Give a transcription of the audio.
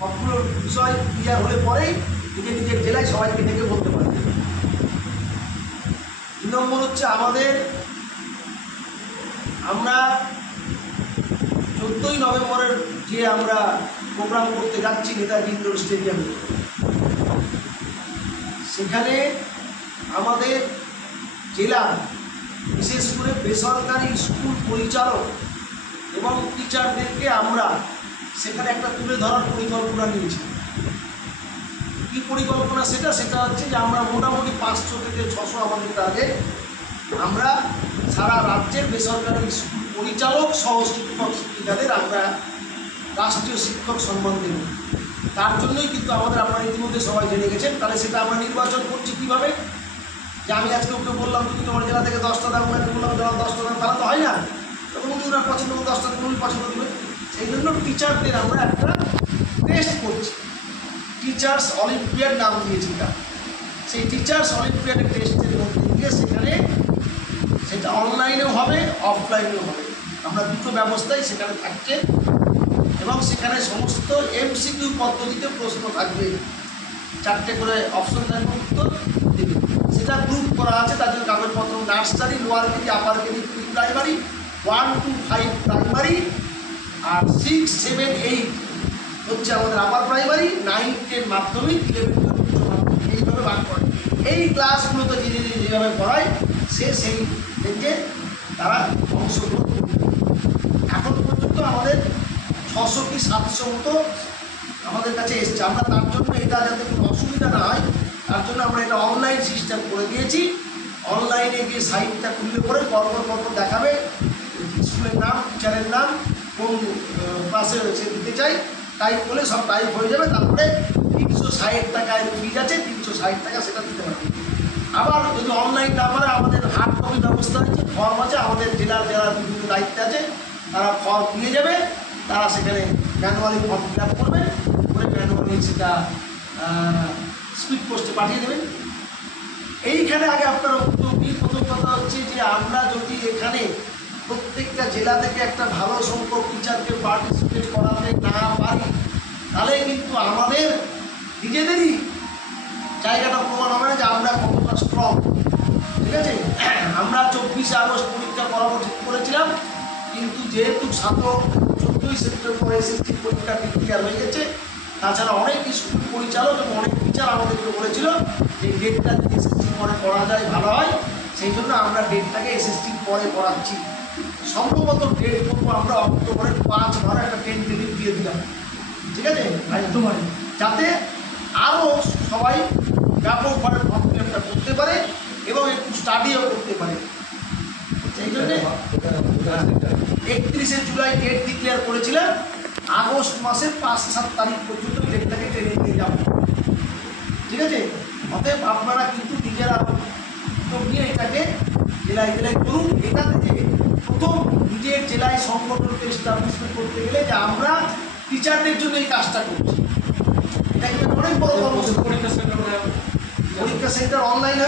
সবগুলো বিষয় ক্লিয়ার হলে পরেই নিজের জেলায় সবাইকে ডেকে বলতে পারবে। 2 নম্বর হচ্ছে আমরা 14ই নভেম্বরের যে আমরা প্রোগ্রাম করতে যাচ্ছি নেতাজি ইন্ডোর স্টেডিয়ামে, সেখানে আমাদের জেলা বিশেষ করে বেসরকারি স্কুল পরিচালক এবং টিচারদেরকে আমরা সেখানে একটা তুলে ধরার পরিকল্পনা নিয়েছি। কী পরিকল্পনা সেটা হচ্ছে যে আমরা মোটামুটি 500 থেকে 600 আমাদের টার্গেট। আমরা সারা রাজ্যের বেসরকারি স্কুল পরিচালক সহ শিক্ষক শিক্ষিকাদের আমরা রাষ্ট্রীয় শিক্ষক সম্মান দেব। তার জন্যই কিন্তু আপনারা ইতিমধ্যে সবাই জেনে গেছেন। তাহলে সেটা আমরা নির্বাচন করছি কীভাবে, যে আমি আজকে ওকে বললাম তুমি তোমার জেলা থেকে 10টা দাম, বললাম জেলা 10টা দাম, তাহলে তো হয় না। তখন উনি ওনার পছন্দ 10টা উনি পছন্দ দেবে। সেই জন্য টিচারদের আমরা একটা টেস্ট করছি, টিচার্স অলিম্পিয়াড নাম দিয়েছি। সেই টিচার্স অলিম্পিয়াডের টেস্টের মধ্যে দিয়ে সেটা অনলাইনেও হবে, অফলাইনেও হবে। আমরা দুটো ব্যবস্থাই সেখানে থাকছে এবং সেখানে সমস্ত MCQ পদ্ধতিতে প্রশ্ন থাকবে। 4টে করে অপশন থাকবে, উত্তর দেবে। সেটা গ্রুপ করা আছে, তার জন্য কাগজপত্র nursery, lower KG, upper KG, pre primary, 1 to 5 primary, আর 6, 7, 8 হচ্ছে আমাদের আপার প্রাইমারি, 9, 10 মাধ্যমিক, 11, 12 উচ্চ মাধ্যমিক, এইভাবে ভাগ করে। এই ক্লাসগুলোতে যেভাবে পড়ায় সেই থেকে তারা অংশগ্রহণ করবে। এখন পর্যন্ত আমাদের 600 কি 700 মতো আমাদের কাছে এসছে। আমরা তার জন্য এটা যাতে কোনো অসুবিধা না হয় তার জন্য আমরা এটা অনলাইন সিস্টেম করে দিয়েছি। অনলাইনে গিয়ে সাইটটা খুললে পরে পরপর দেখাবে স্কুলের নাম, টিচারের নাম, কোন ক্লাসে সে দিতে চাই, টাইপ করলে সব টাইপ হয়ে যাবে। তারপরে 360 টাকায় ফিজ আছে, 360 টাকা সেটা দিতে পারবে। আবার যদি অনলাইন না পারে আমাদের হার্ড কপি ব্যবস্থা আছে, ফর্ম আছে, আমাদের জেলার বিভিন্ন দায়িত্বে আছে, তারা ফর্ম দিয়ে যাবে, তারা সেখানে ম্যানুয়ালি ফর্ম ফিল আপ করবে, করে ম্যানুয়ালি সেটা স্পিড পোস্টে পাঠিয়ে দেবেন। এইখানে আগে আপনারা প্রথম কথা হচ্ছে যে আমরা যদি এখানে প্রত্যেকটা জেলা থেকে একটা ভালো সংখ্যক টিচারকে পার্টিসিপেট করাতে না পারি, তাহলে কিন্তু আমাদের নিজেদেরই জায়গাটা প্রমাণ হবে না যে আমরা কতটা স্ট্রং। ঠিক আছে, আমরা 24 আগস্ট পরীক্ষা করাবো ঠিক করেছিলাম, কিন্তু যেহেতু 14ই সেপ্টেম্বর SSC পরীক্ষা ক্লিয়ার হয়ে গেছে, তাছাড়া অনেক স্কুল পরিচালক এবং অনেক টিচার আমাদেরকে বলেছিল যে ডেটটা যদি SSC পরে করা যায় ভালো হয়। সেই জন্য আমরা ডেটটাকে SSC পরে করাচ্ছি। সম্ভবত ডেট করবো আমরা অক্টোবরের 5 একটা টেন্টেটিভ দিয়ে দিলাম। ঠিক আছে, যাতে আরও সবাই ব্যাপকভাবে প্রবলেমটা করতে পারে এবং একটু স্টাডিও করতে পারে। সেই জন্যে 31শে জুলাই ডেট ডিক্লেয়ার করেছিলাম। আগস্ট মাসের 5-7 তারিখ পর্যন্ত ডেটটাকে ট্রেনে নিয়ে যাব। ঠিক আছে, অতএব আপনারা কিন্তু নিজেরা উদ্যোগ নিয়ে এটাকে জেলায় করুন। এটা থেকে প্রথম নিজের জেলায় সংগঠনকে এস্টাবলিশমেন্ট করতে গেলে যে আমরা টিচারদের জন্য এই কাজটা করছি, এটা কিন্তু অনেক বড় কর্মসূচি। পরীক্ষা সেন্টার অনলাইন